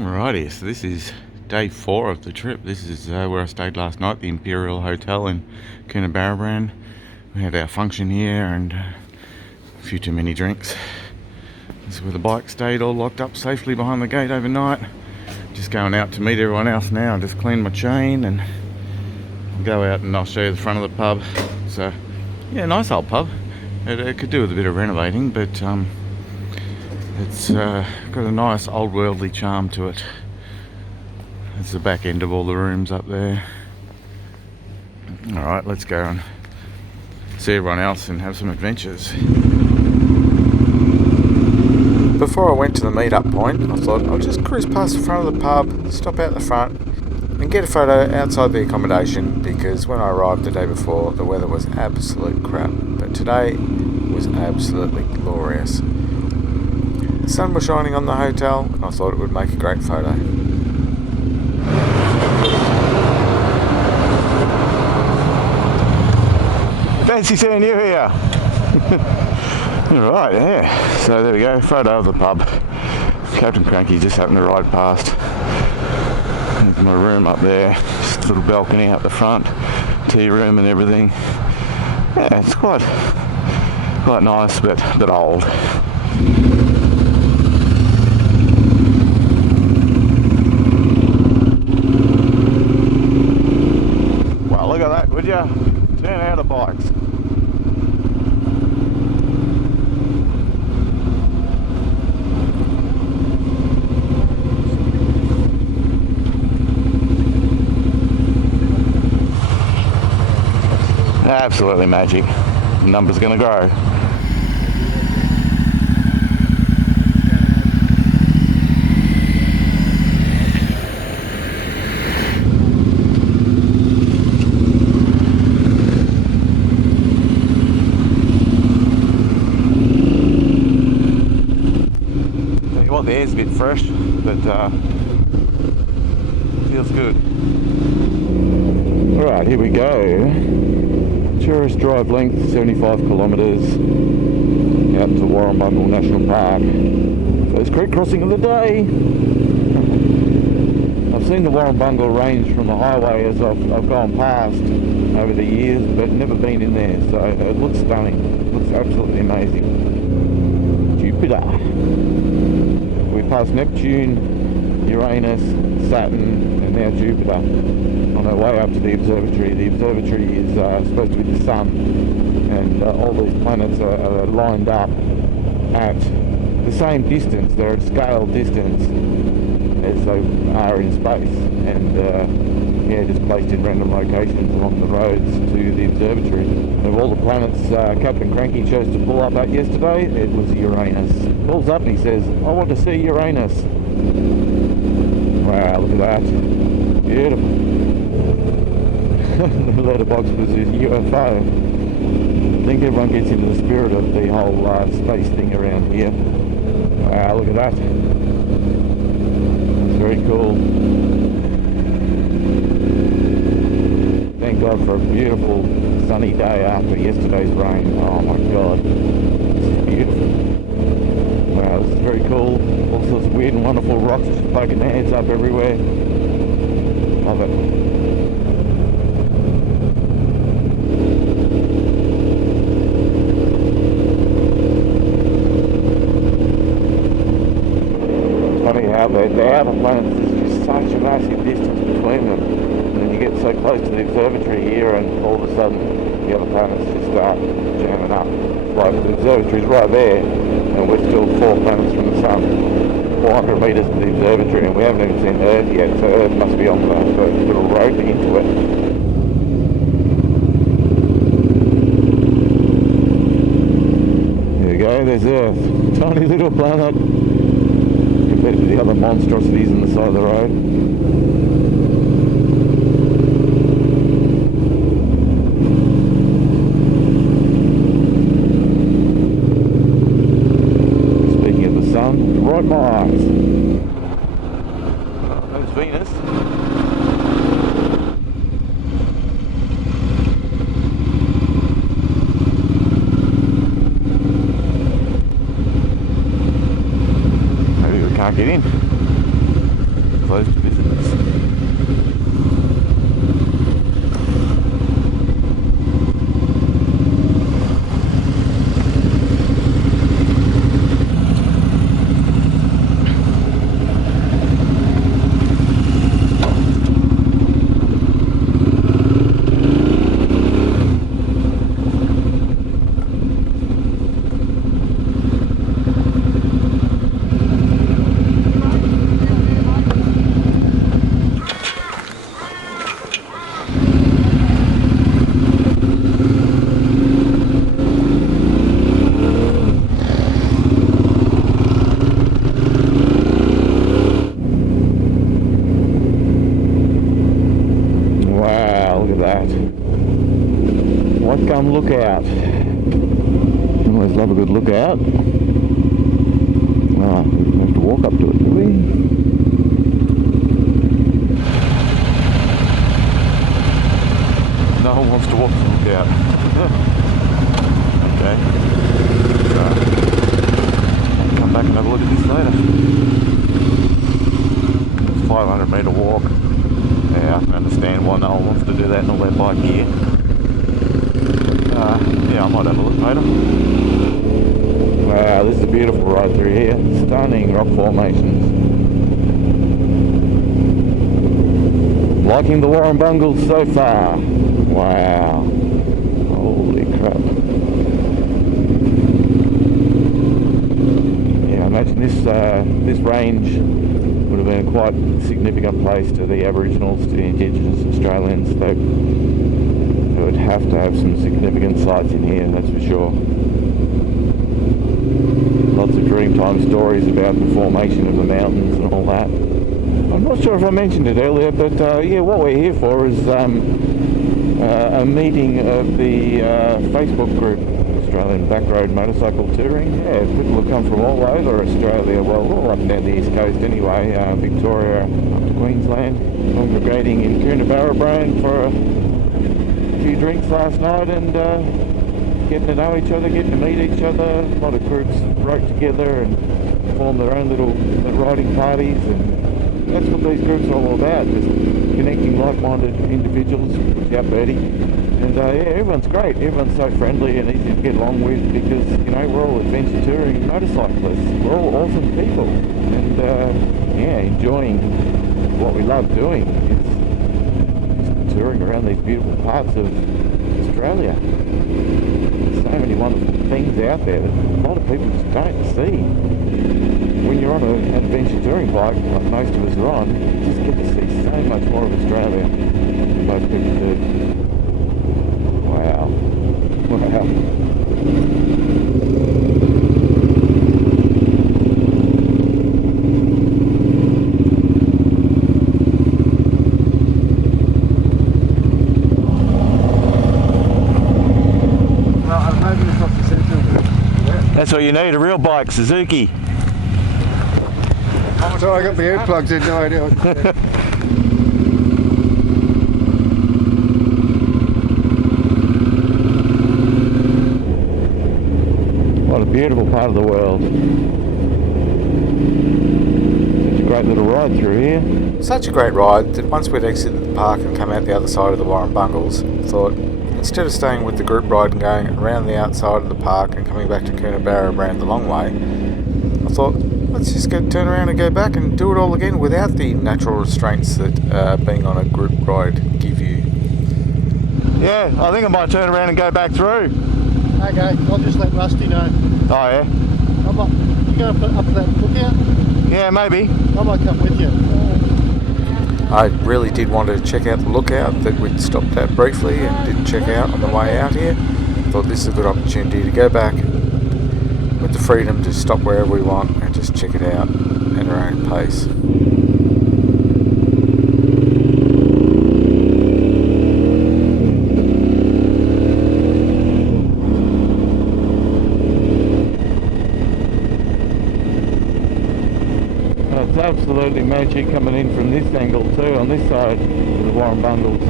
Alrighty, so this is day 4 of the trip. This is where I stayed last night, the Imperial Hotel in Coonabarabran. We had our function here and a few too many drinks. This is where the bike stayed all locked up safely behind the gate overnight. Just going out to meet everyone else now. Just clean my chain and go out and I'll show you the front of the pub. So yeah, nice old pub. It could do with a bit of renovating, but it's got a nice old worldly charm to it. It's the back end of all the rooms up there. Alright, let's go and see everyone else and have some adventures. Before I went to the meetup point, I thought I'll just cruise past the front of the pub, stop out the front and get a photo outside the accommodation, because when I arrived the day before the weather was absolute crap, but today was absolutely glorious. The sun was shining on the hotel and I thought it would make a great photo. Fancy seeing you here. Right, yeah. So there we go, photo of the pub. Captain Cranky just happened to ride past. There's my room up there, just a little balcony out the front, tea room and everything. Yeah, it's quite nice, but old. Well, look at that, would ya? 10 out of bikes. Absolutely magic. The number's going to grow. Tell you what, the air's a bit fresh, but feels good. Alright, here we go. Tourist drive length 75 kilometres out to Warrumbungle National Park. First creek crossing of the day. I've seen the Warrumbungle range from the highway as I've gone past over the years, but never been in there, so it looks stunning. It looks absolutely amazing. Jupiter. We passed Neptune, Uranus, Saturn and now Jupiter on our way up to the observatory. The observatory is supposed to be the sun, and all these planets are lined up at the same distance. They're at scale distance as they are in space, and yeah, just placed in random locations along the roads to the observatory. Of all the planets Captain Cranky chose to pull up at yesterday, it was Uranus. Pulls up and he says, "I want to see Uranus." Wow, look at that. Beautiful. The letterbox was his UFO. I think everyone gets into the spirit of the whole space thing around here. Wow, look at that. It's very cool. Thank God for a beautiful sunny day after yesterday's rain. Oh my God, this is beautiful. Wow, this is very cool. All sorts of weird and wonderful rocks just poking their heads up everywhere. Love it. The outer planets, there's just such a massive distance between them, and then you get so close to the observatory here and all of a sudden the other planets just start jamming up. Like the observatory's right there and we're still 4 planets from the sun, 400 metres to the observatory, and we haven't even seen Earth yet, so Earth must be on the little road into it. There we go, there's Earth, tiny little planet compared to the other monstrosities on the side of the road. Speaking of the sun, right my eyes. There's Venus. Maybe we can't get in. closed to visitors. Lookout. Always love a good lookout. Oh, we have to walk up to it, do we? No one wants to walk the lookout. Okay. So, come back and have a look at this later. It's a 500-metre walk. Yeah, I can understand why no one wants to do that in all their bike gear. Yeah, I might have a look later. Wow, this is a beautiful ride through here. Stunning rock formations. Liking the Warrumbungles so far. Wow. Holy crap. Yeah, I imagine this range would have been a quite significant place to the Aboriginals, to the Indigenous Australians. They would have to have some significant sites in here, that's for sure. Lots of Dreamtime stories about the formation of the mountains and all that. I'm not sure if I mentioned it earlier, but yeah, what we're here for is a meeting of the Facebook group, Australian Backroads Motorcycle Touring. Yeah, people have come from all over Australia, well, all up and down the east coast anyway, Victoria up to Queensland, congregating in Coonabarabran for a few drinks last night and getting to know each other, getting to meet each other. A lot of groups wrote together and formed their own little riding parties, and that's what these groups are all about, just connecting like-minded individuals. Yeah, Bertie. And yeah, everyone's great. Everyone's so friendly and easy to get along with because, you know, we're all adventure touring motorcyclists. We're all awesome people and yeah, enjoying what we love doing. Touring around these beautiful parts of Australia. There's so many wonderful things out there that a lot of people just don't see. When you're on an adventure touring bike, like most of us are on, you just get to see so much more of Australia than most people do. Wow. Wow. That's what you need, a real bike, Suzuki. So I got my earplugs in, no idea what to say. What a beautiful part of the world. Such a great little ride through here. Such a great ride that once we'd exited the park and come out the other side of the Warrumbungles, I thought, instead of staying with the group ride and going around the outside of the park and coming back to Coonabarabran the long way, I thought, let's just turn around and go back and do it all again without the natural restraints that being on a group ride give you. Yeah, I think I might turn around and go back through. Okay, I'll just let Rusty know. Oh yeah? You going to put up that lookout? Yeah, maybe. I might come with you. I really did want to check out the lookout that we'd stopped at briefly and didn't check out on the way out here. I thought this is a good opportunity to go back with the freedom to stop wherever we want and just check it out at our own pace. It's absolutely magic coming in from this angle too, on this side of the Warrumbungles.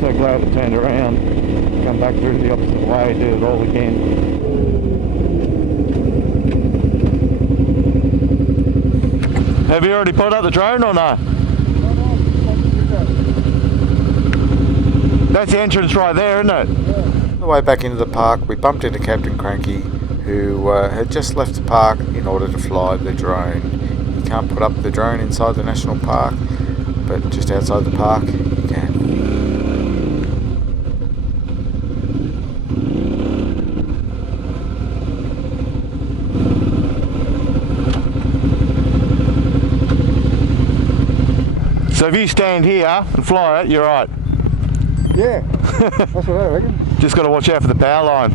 So glad I turned around, come back through the opposite way, do it all again. Have you already put up the drone or no? That's the entrance right there, isn't it? On the way back into the park, we bumped into Captain Cranky, who had just left the park in order to fly the drone. You can't put up the drone inside the national park, but just outside the park, you can. So if you stand here and fly it, you're right. Yeah, that's what I reckon. Just got to watch out for the power line.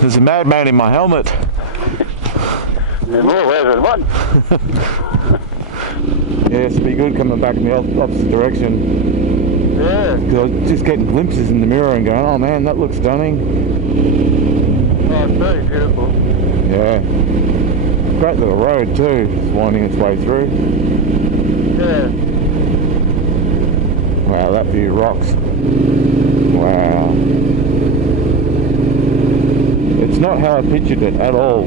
There's a madman in my helmet. There's more where than one. Yeah, it's be good coming back in the opposite direction. Yeah. Because I was just getting glimpses in the mirror and going, oh man, that looks stunning. Oh, it's very beautiful. Yeah. Great little road too, it's winding its way through. Yeah. Wow, that view rocks. Wow. It's not how I pictured it at all.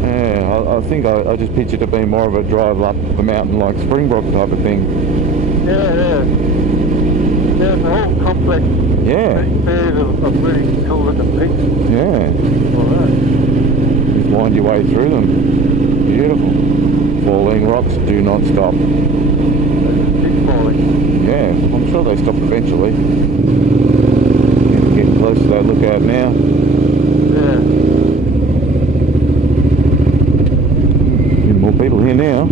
Yeah, I think I just pictured it being more of a drive up the mountain like Springbrook type of thing. Yeah. Yeah, the whole complex. Yeah. Pairs of really cool looking peaks. Yeah. Alright. Just wind your way through them. Beautiful. Falling rocks do not stop. Keep falling. Yeah, I'm sure they stop eventually. Getting close to that lookout now. Yeah. More people here now.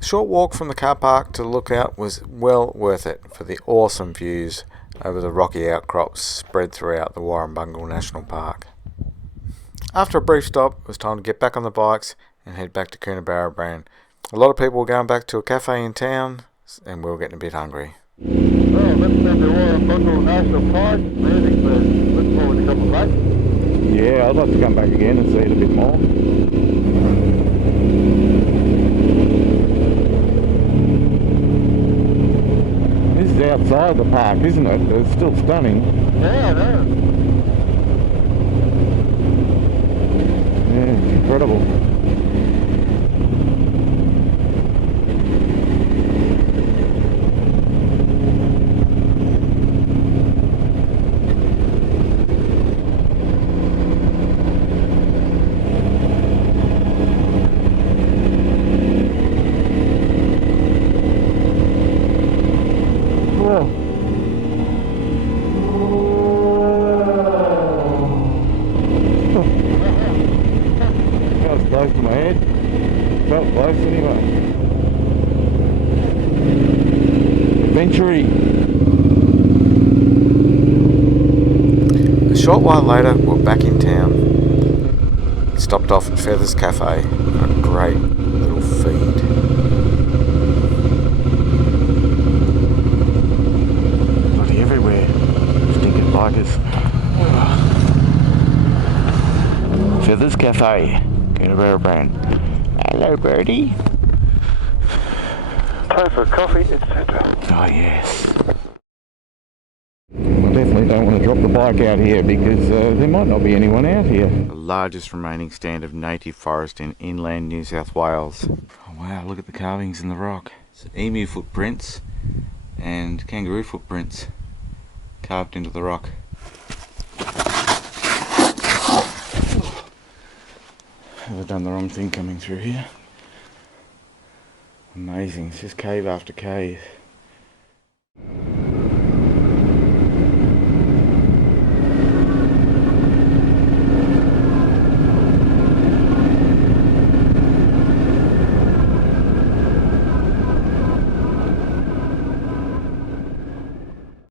A short walk from the car park to the lookout was well worth it for the awesome views over the rocky outcrops spread throughout the Warrumbungle National Park. After a brief stop, it was time to get back on the bikes and head back to Coonabarabran. A lot of people were going back to a cafe in town, and we were getting a bit hungry. Well, let's go to Warrumbungle National Park. Really, look forward to coming back. Yeah, I'd like to come back again and see it a bit more. This is outside the park, isn't it? It's still stunning. Yeah, no. Yeah, it's incredible. Close to my head. Felt close anyway. Adventure-y. A short while later, we're back in town. Stopped off at Feathers Cafe for a great little feed. Bloody everywhere. Stinking bikers. Feathers Cafe. Coonabarabran. Hello, birdie. Time for coffee, etc. Oh, yes. I definitely don't want to drop the bike out here because there might not be anyone out here. The largest remaining stand of native forest in inland New South Wales. Oh, wow, look at the carvings in the rock. It's emu footprints and kangaroo footprints carved into the rock. Have I done the wrong thing coming through here? Amazing, it's just cave after cave.